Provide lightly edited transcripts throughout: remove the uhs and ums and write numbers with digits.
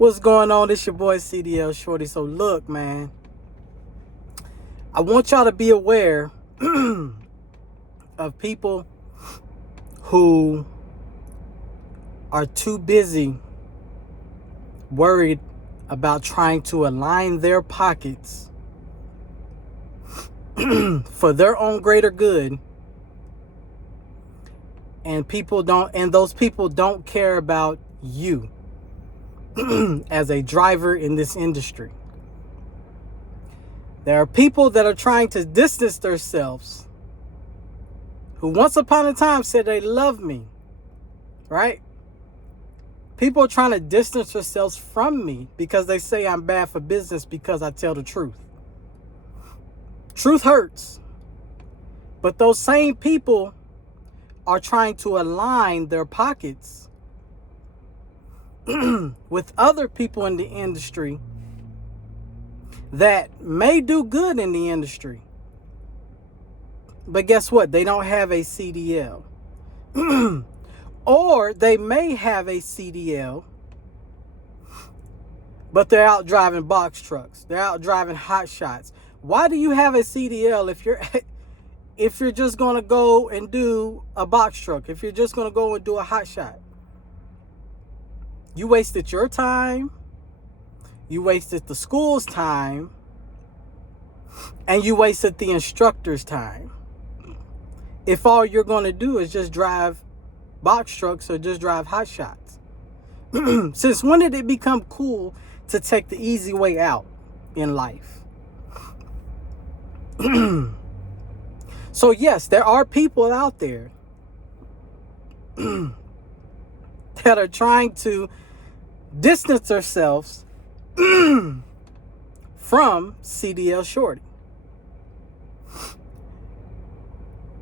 What's going on? It's your boy CDL Shorty. So look, man, I want y'all to be aware of people who are too busy worried about trying to align their pockets for their own greater good, and those people don't care about you as a driver in this industry. There are people that are trying to distance themselves who once upon a time said they love me, right? People are trying to distance themselves from me because they say I'm bad for business because I tell the truth. Truth hurts. But those same people are trying to align their pockets with other people in the industry that may do good in the industry. But guess what? They don't have a CDL. Or they may have a CDL, but they're out driving box trucks. They're out driving hot shots. Why do you have a CDL if you're just going to go and do a box truck, if you're just going to go and do a hot shot? You wasted your time, you wasted the school's time, and you wasted the instructor's time. If all you're going to do is just drive box trucks or just drive hot shots. Since when did it become cool to take the easy way out in life? So yes, there are people out there that are trying to distance themselves from CDL Shorty.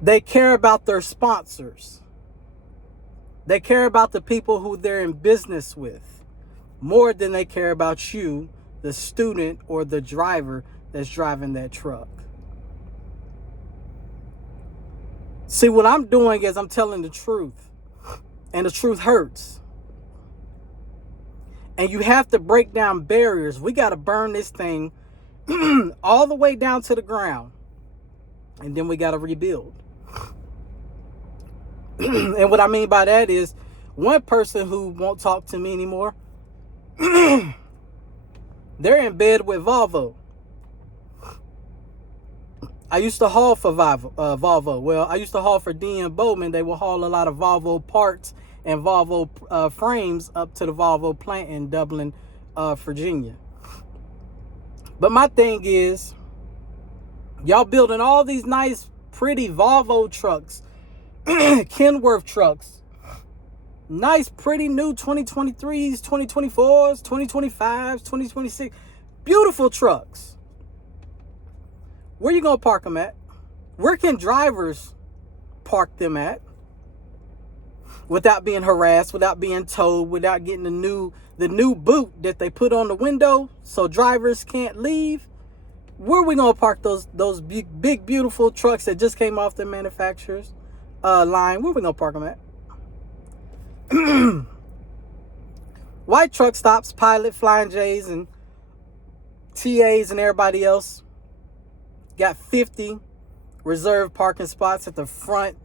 They care about their sponsors. They care about the people who they're in business with more than they care about you, the student or the driver that's driving that truck. See, what I'm doing is I'm telling the truth, and the truth hurts. And you have to break down barriers. We got to burn this thing all the way down to the ground, and then we got to rebuild. And what I mean by that is, one person who won't talk to me anymore, they're in bed with Volvo. I used to haul for Volvo. Well, I used to haul for D.M. Bowman. They will haul a lot of Volvo parts and Volvo frames up to the Volvo plant in Dublin, Virginia. But my thing is, y'all building all these nice, pretty Volvo trucks, Kenworth trucks, nice, pretty new 2023s, 2024s, 2025s, 2026, beautiful trucks. Where you gonna park them at? Where can drivers park them at without being harassed, without being towed, without getting the new boot that they put on the window so drivers can't leave? Where are we gonna park those big beautiful trucks that just came off the manufacturer's line? Where are we gonna park them at? White truck stops, Pilot, Flying J's, and TAs and everybody else got 50 reserved parking spots at the front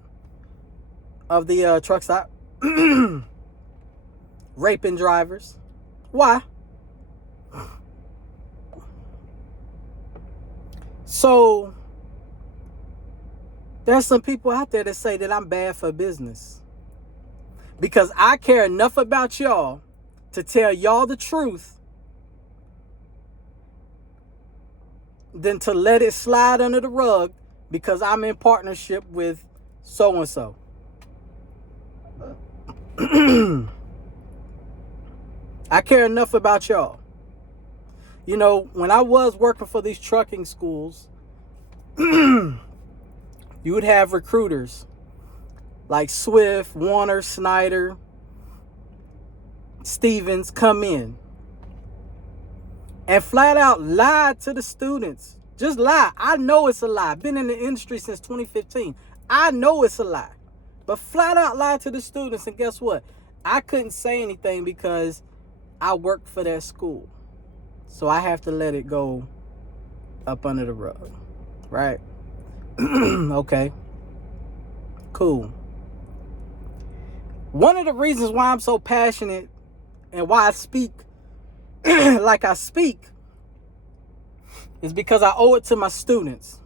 of the truck stop. Raping drivers. Why? So there's some people out there that say that I'm bad for business because I care enough about y'all to tell y'all the truth than to let it slide under the rug because I'm in partnership with so-and-so. I care enough about y'all. You know, when I was working for these trucking schools, you would have recruiters like Swift, Warner, Snyder, Stevens come in and flat out lie to the students. Just lie. I know it's a lie. I've been in the industry since 2015. I know it's a lie. But flat out lie to the students. And guess what? I couldn't say anything because I work for that school. So I have to let it go up under the rug. Right? Okay. Cool. One of the reasons why I'm so passionate and why I speak like I speak is because I owe it to my students.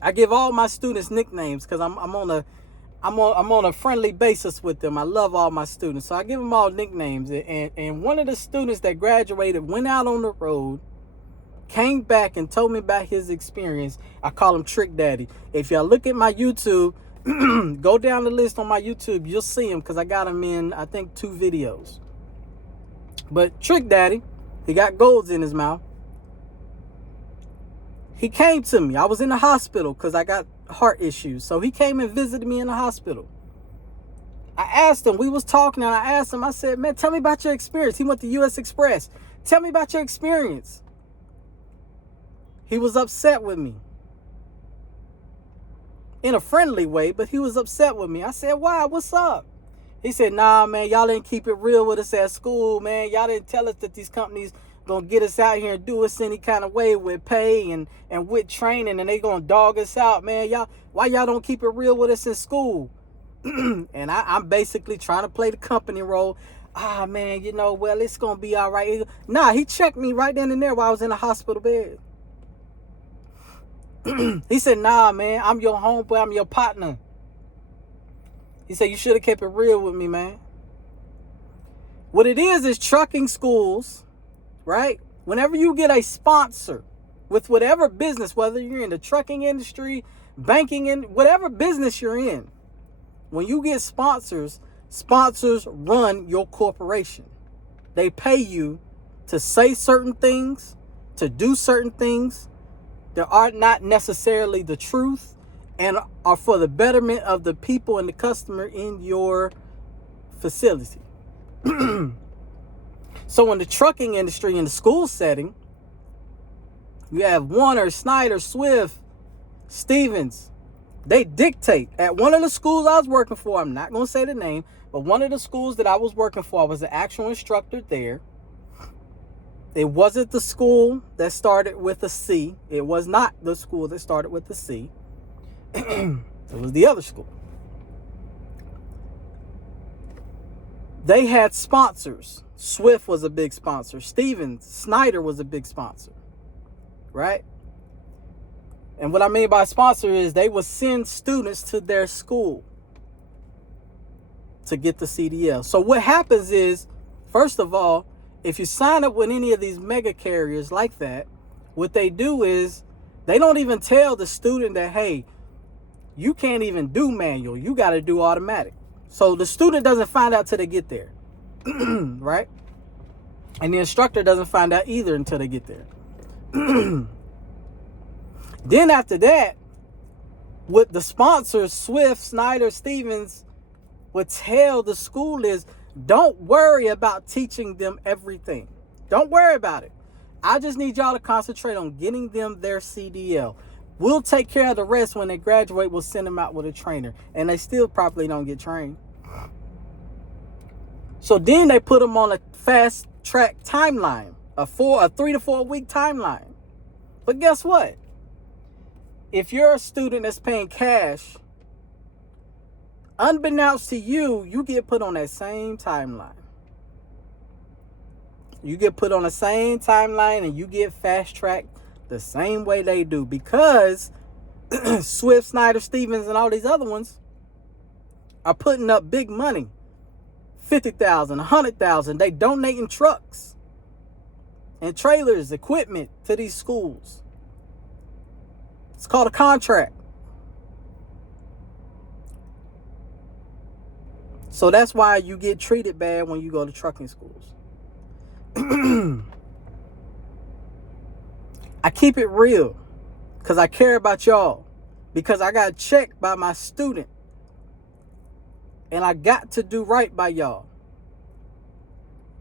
I give all my students nicknames because I'm on a friendly basis with them. I love all my students, so I give them all nicknames. And one of the students that graduated went out on the road, came back and told me about his experience. I call him Trick Daddy. If y'all look at my YouTube, go down the list on my YouTube, you'll see him because I got him in, I think, 2 videos. But Trick Daddy, he got golds in his mouth. He came to me. I was in the hospital because I got heart issues. So he came and visited me in the hospital. I asked him, we was talking, and I asked him, I said, man, tell me about your experience. He went to U.S. Express. Tell me about your experience. He was upset with me. In a friendly way, but he was upset with me. I said, why? What's up? He said, nah, man, y'all didn't keep it real with us at school, man. Y'all didn't tell us that these companies gonna get us out here and do us any kind of way with pay and with training, and they gonna dog us out, man. Why y'all don't keep it real with us in school? And I'm basically trying to play the company role. Man, well, it's gonna be all right. Nah, he checked me right then and there while I was in the hospital bed. He said, nah, man, I'm your homeboy, I'm your partner. He said, you should have kept it real with me, man. What it is trucking schools, right? Whenever you get a sponsor with whatever business, whether you're in the trucking industry, banking, in whatever business you're in, when you get sponsors run your corporation. They pay you to say certain things, to do certain things that are not necessarily the truth and are for the betterment of the people and the customer in your facility. So in the trucking industry, in the school setting, you have Warner, Snyder, Swift, Stevens. They dictate. At one of the schools I was working for, I'm not going to say the name, but one of the schools that I was working for, I was an actual instructor there. It wasn't the school that started with a C. It was not the school that started with a C. It was the other school. They had sponsors. Swift was a big sponsor. Stevens, Snyder was a big sponsor. Right? And what I mean by sponsor is they would send students to their school to get the CDL. So what happens is, first of all, if you sign up with any of these mega carriers like that, what they do is they don't even tell the student that, hey, you can't even do manual. You got to do automatic. So the student doesn't find out till they get there. Right? And the instructor doesn't find out either until they get there. Then after that, what the sponsors, Swift, Snyder, Stevens, would tell the school is, don't worry about teaching them everything. Don't worry about it. I just need y'all to concentrate on getting them their CDL. We'll take care of the rest. When they graduate, we'll send them out with a trainer. And they still probably don't get trained. So then they put them on a fast track timeline, a 3 to 4 week timeline. But guess what? If you're a student that's paying cash, unbeknownst to you, you get put on that same timeline. You get put on the same timeline and you get fast tracked the same way they do, because Swift, Snyder, Stevens, and all these other ones are putting up big money. 50,000, 100,000. They donating trucks and trailers, equipment to these schools. It's called a contract. So that's why you get treated bad when you go to trucking schools. I keep it real because I care about y'all, because I got checked by my student and I got to do right by y'all.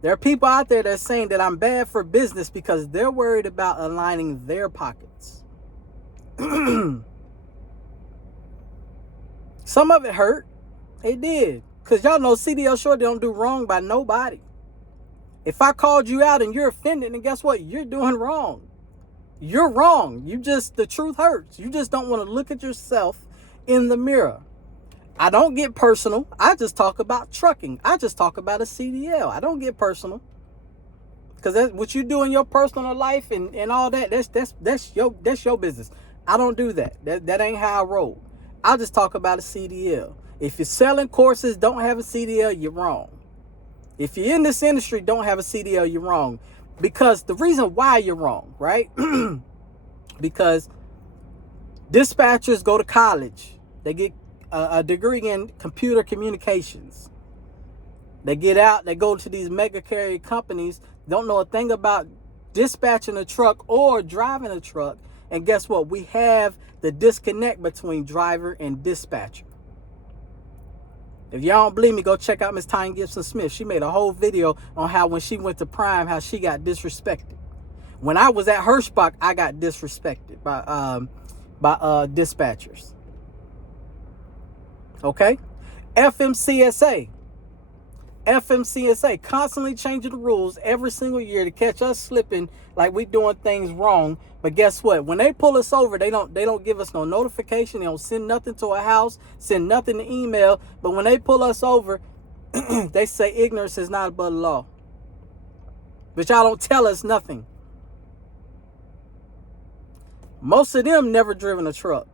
There are people out there that are saying that I'm bad for business because they're worried about aligning their pockets. Some of it hurt. It did. Because y'all know CDL Shorty don't do wrong by nobody. If I called you out and you're offended, then guess what? You're doing wrong. You're wrong. The truth hurts. You just don't want to look at yourself in the mirror. I don't get personal. I just talk about trucking. I just talk about a CDL. I don't get personal. Because that's what you do in your personal life and all that. That's your business. I don't do that. That ain't how I roll. I just talk about a CDL. If you're selling courses, don't have a CDL, you're wrong. If you're in this industry, don't have a CDL, you're wrong. Because the reason why you're wrong, right? Because dispatchers go to college. They get a degree in computer communications. They get out, they go to these mega carrier companies, don't know a thing about dispatching a truck or driving a truck. And guess what? We have the disconnect between driver and dispatcher. If y'all don't believe me, go check out Miss Tanya Gibson Smith. She made a whole video on how when she went to Prime, how she got disrespected. When I was at Hirschbach, I got disrespected by dispatchers. Okay? FMCSA constantly changing the rules every single year to catch us slipping like we doing things wrong. But guess what? When they pull us over, they don't give us no notification. They don't send nothing to a house, send nothing to email. But when they pull us over, they say ignorance is not above the law. But y'all don't tell us nothing. Most of them never driven a truck.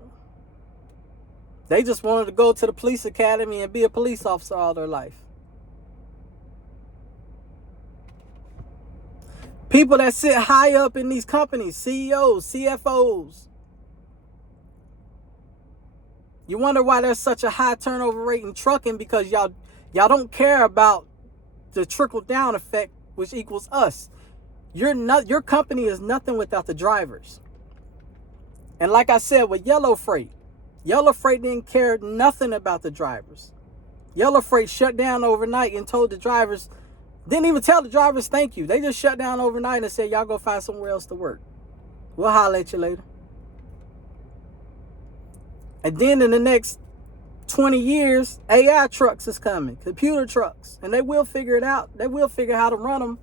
They just wanted to go to the police academy and be a police officer all their life. People that sit high up in these companies, CEOs, CFOs. You wonder why there's such a high turnover rate in trucking, because y'all don't care about the trickle down effect, which equals us. Your company is nothing without the drivers. And like I said with Yellow Freight didn't care nothing about the drivers. Yellow Freight shut down overnight and told the drivers, didn't even tell the drivers thank you. They just shut down overnight and said, y'all go find somewhere else to work. We'll holler at you later. And then in the next 20 years, AI trucks is coming, computer trucks, and they will figure it out. They will figure out how to run them.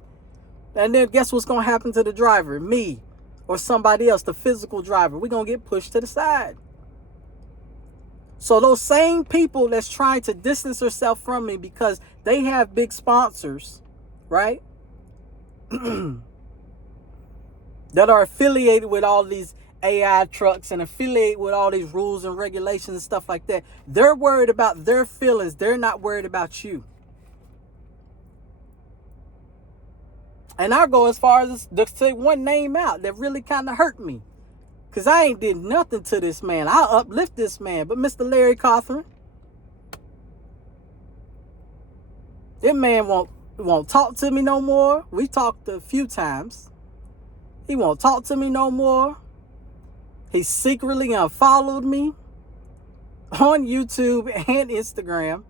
And then guess what's going to happen to the driver? Me or somebody else, the physical driver. We're going to get pushed to the side. So those same people that's trying to distance themselves from me because they have big sponsors, right? That are affiliated with all these AI trucks and affiliated with all these rules and regulations and stuff like that. They're worried about their feelings. They're not worried about you. And I'll go as far as to say one name out that really kind of hurt me. Because I ain't did nothing to this man. I uplift this man. But Mr. Larry Cawthorn, that man won't talk to me no more. We talked a few times. He won't talk to me no more. He secretly unfollowed me on YouTube and Instagram.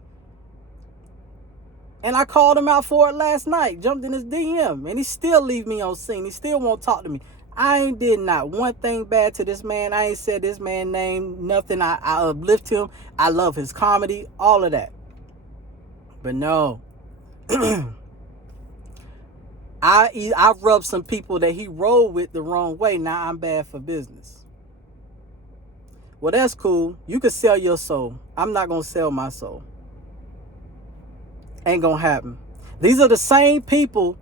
And I called him out for it last night. Jumped in his DM. And he still leave me on scene. He still won't talk to me. I ain't did not one thing bad to this man. I ain't said this man name, nothing. I uplift him. I love his comedy, all of that. But no. I rubbed some people that he rolled with the wrong way. Now I'm bad for business. Well, that's cool. You can sell your soul. I'm not going to sell my soul. Ain't going to happen. These are the same people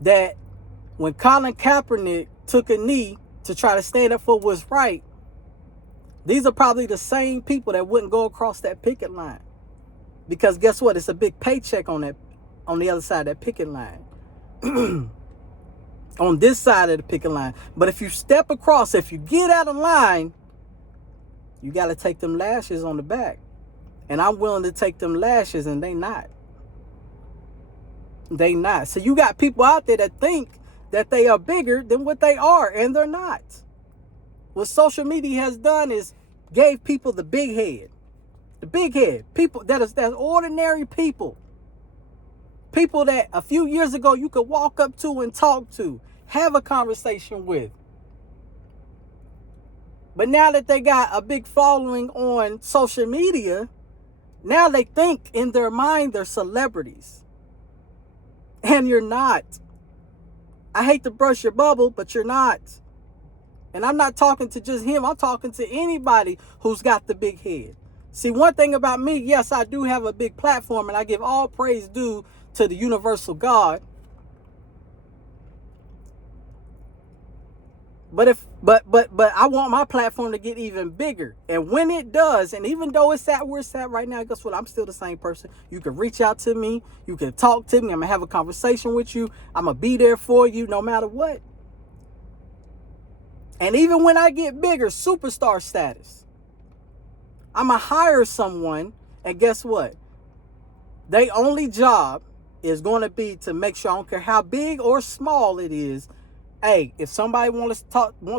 that when Colin Kaepernick took a knee to try to stand up for what's right, these are probably the same people that wouldn't go across that picket line. Because guess what? It's a big paycheck on the other side of that picket line. On this side of the picket line. But if you step across, if you get out of line, you got to take them lashes on the back. And I'm willing to take them lashes, and they not. They not. So you got people out there that think that they are bigger than what they are, and they're not. What social media has done is gave people the big head. The big head. People that's ordinary people. People that a few years ago you could walk up to and talk to, have a conversation with. But now that they got a big following on social media, now they think in their mind they're celebrities. And you're not. I hate to burst your bubble, but you're not. And I'm not talking to just him. I'm talking to anybody who's got the big head. See, one thing about me, yes, I do have a big platform, and I give all praise due to the universal God. But I want my platform to get even bigger. And when it does, and even though it's at where it's at right now, guess what? I'm still the same person. You can reach out to me. You can talk to me. I'm going to have a conversation with you. I'm going to be there for you no matter what. And even when I get bigger, superstar status, I'm going to hire someone. And guess what? Their only job is going to be to make sure, I don't care how big or small it is, hey, if somebody wants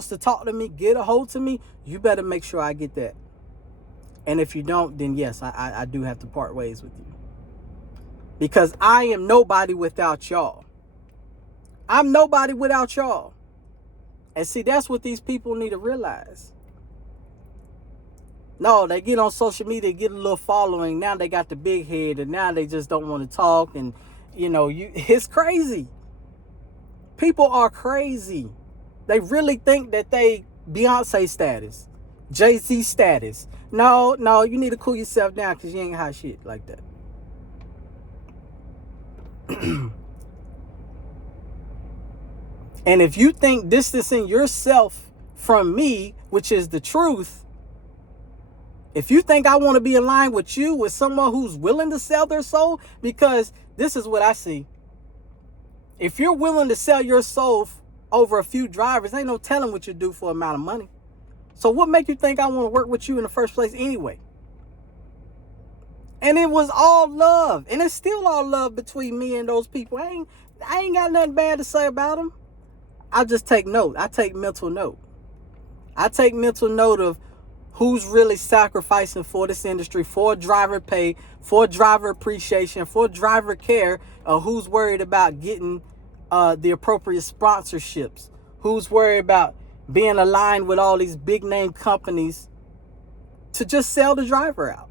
to talk to me, get a hold to me, you better make sure I get that. And if you don't, then yes, I do have to part ways with you. Because I am nobody without y'all. I'm nobody without y'all. And see, that's what these people need to realize. No, they get on social media, get a little following. Now they got the big head, and now they just don't want to talk. And, it's crazy. People are crazy. They really think that they Beyonce status, Jay-Z status. No, you need to cool yourself down because you ain't hot shit like that. And if you think distancing yourself from me, which is the truth, if you think I want to be aligned with you, with someone who's willing to sell their soul, because this is what I see. If you're willing to sell your soul over a few drivers, ain't no telling what you do for amount of money. So what make you think I want to work with you in the first place anyway? And it was all love. And it's still all love between me and those people. I ain't got nothing bad to say about them. I just take note. I take mental note. I take mental note of who's really sacrificing for this industry, for driver pay, for driver appreciation, for driver care, who's worried about getting the appropriate sponsorships, who's worried about being aligned with all these big name companies to just sell the driver out.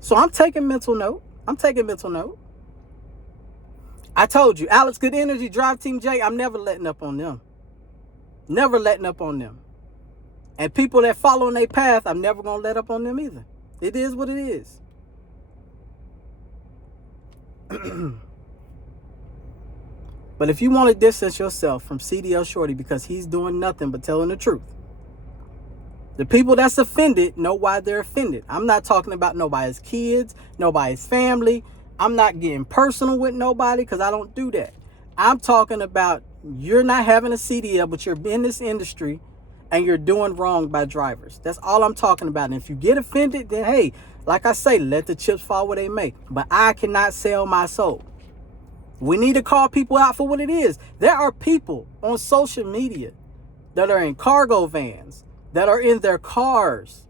So I'm taking mental note. I told you, Alex Good Energy, Drive Team J, I'm never letting up on them. Never letting up on them. And people that follow in their path, I'm never going to let up on them either. It is what it is. But if you want to distance yourself from CDL Shorty because he's doing nothing but telling the truth, the people that's offended know why they're offended. I'm not talking about nobody's kids, nobody's family. I'm not getting personal with nobody because I don't do that. I'm talking about you're not having a CDL, but you're in this industry and you're doing wrong by drivers. That's all I'm talking about. And if you get offended, then hey, like I say, let the chips fall where they may. But I cannot sell my soul. We need to call people out for what it is. There are people on social media that are in cargo vans, that are in their cars,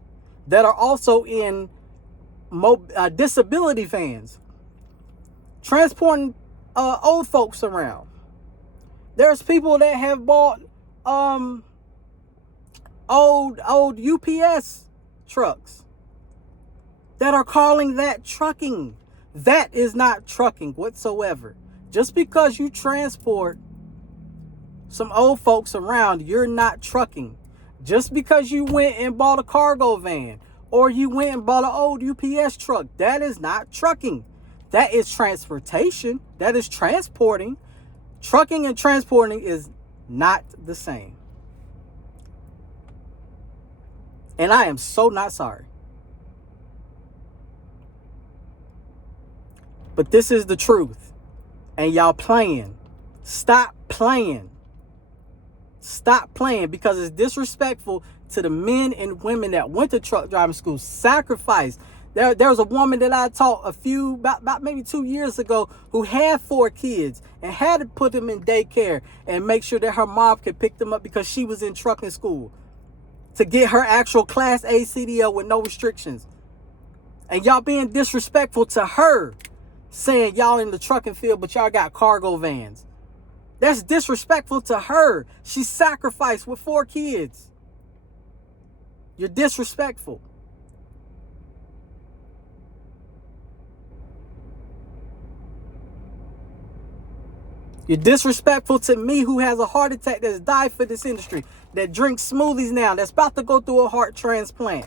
that are also in disability vans, transporting old folks around. There's people that have bought old UPS trucks that are calling that trucking. That is not trucking whatsoever. Just because you transport some old folks around, you're not trucking. Just because you went and bought a cargo van or you went and bought an old UPS truck, that is not trucking. That is transportation. That is transporting. Trucking and transporting is not the same. And I am so not sorry. But this is the truth. And y'all playing. Stop playing. Stop playing, because it's disrespectful to the men and women that went to truck driving school, sacrificed. There was a woman that I taught about maybe 2 years ago who had 4 kids and had to put them in daycare and make sure that her mom could pick them up because she was in trucking school to get her actual Class A CDL with no restrictions. And y'all being disrespectful to her, saying y'all in the trucking field, but y'all got cargo vans. That's disrespectful to her. She sacrificed with 4 kids. You're disrespectful. You're disrespectful to me, who has a heart attack, that's died for this industry, that drinks smoothies now, that's about to go through a heart transplant.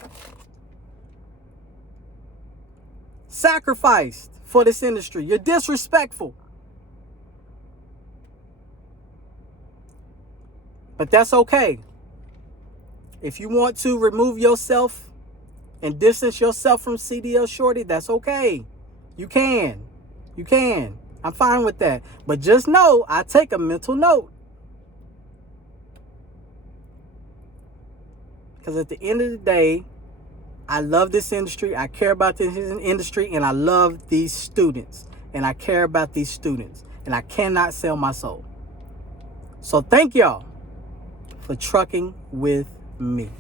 Sacrificed for this industry. You're disrespectful. But that's okay. If you want to remove yourself and distance yourself from CDL Shorty, that's okay. You can. You can. I'm fine with that. But just know, I take a mental note. Because at the end of the day, I love this industry. I care about this industry. And I love these students. And I care about these students. And I cannot sell my soul. So thank y'all for trucking with me.